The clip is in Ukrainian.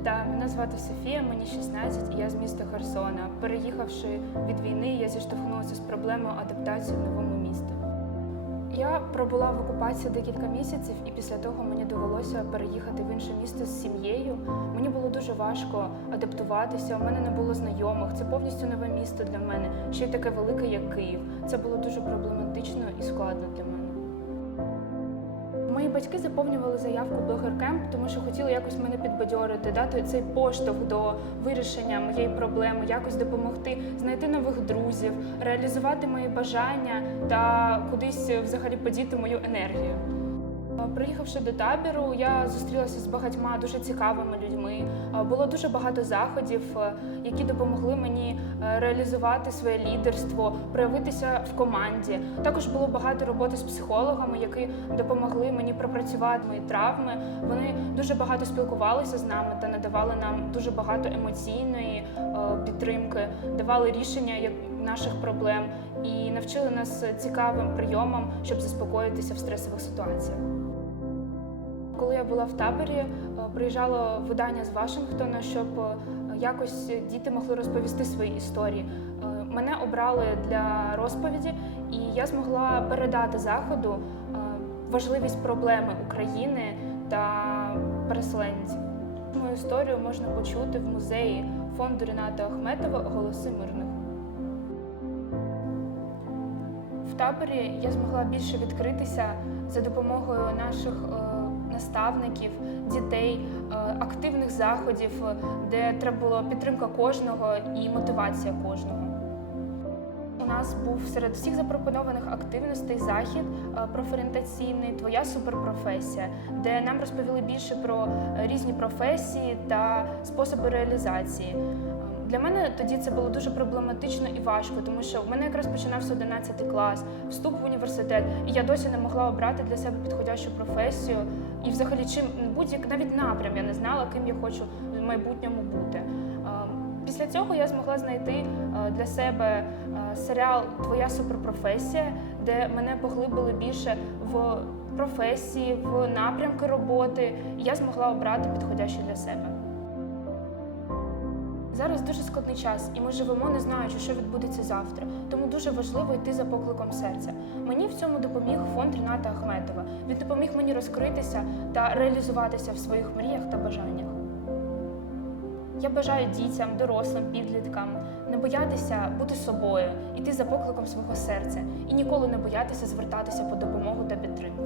Вітаю, мене звати Софія, мені 16 і я з міста Херсона. Переїхавши від війни, я зіштовхнулася з проблемою адаптації в новому місті. Я пробула в окупації декілька місяців, і після того мені довелося переїхати в інше місто з сім'єю. Мені було дуже важко адаптуватися. У мене не було знайомих. Це повністю нове місто для мене, ще й таке велике, як Київ. Це було дуже проблематично і складно для мене. Мої батьки заповнювали заявку блогер-кемп, тому що хотіли якось мене підбадьорити, дати цей поштовх до вирішення моєї проблеми, якось допомогти знайти нових друзів, реалізувати мої бажання та кудись взагалі подіти мою енергію. Е, Приїхавши до табору, я зустрілася з багатьма дуже цікавими людьми. Е, Було дуже багато заходів, е, які допомогли мені реалізувати своє лідерство, проявитися в команді. Також було багато роботи з психологами, які допомогли мені пропрацювати мої травми. Вони дуже багато спілкувалися з нами та надавали нам дуже багато емоційної підтримки, давали рішення наших проблем і навчили нас цікавим прийомам, щоб заспокоїтися в стресових ситуаціях. Коли я була в таборі, е, приїжджало видання з Вашингтона, щоб е, якось діти могли розповісти свої історії. Е, Мене обрали для розповіді, і я змогла передати заходу важливість проблеми України та переселенців. Мою історію можна почути в музеї фонду Ріната Ахметова Голоси мирних. В таборі я змогла більше відкритися за допомогою наших наставників, дітей, е, активних заходів, е, де треба було підтримка кожного і мотивація кожного. Нас був серед всіх запропонованих активностей захід е, профорієнтаційний Твоя суперпрофесія, де нам розповіли більше про е, різні професії та способи реалізації. Е, Для мене тоді це було дуже проблематично і важко, тому що в мене якраз починався 11 клас, вступ в університет, і я досі не могла обрати для себе підходящу професію. І взагалі чим будь-як навіть напрям я не знала, ким я хочу в майбутньому бути. Після цього я змогла знайти е, для себе е, серіал Твоя суперпрофесія, де мене поглибили більше в професії, в напрямки роботи, я змогла обрати підходящий для себе. Зараз дуже складний час, і ми живемо, не знаючи, що відбудеться завтра. Тому дуже важливо йти за покликом серця. Мені в цьому допоміг фонд Ріната Ахметова. Він допоміг мені розкритися та реалізуватися в своїх мріях та бажаннях. Я бажаю дітям, дорослим, підліткам не боятися бути собою, іти за покликом свого серця і ніколи не боятися звертатися по допомогу та підтримку.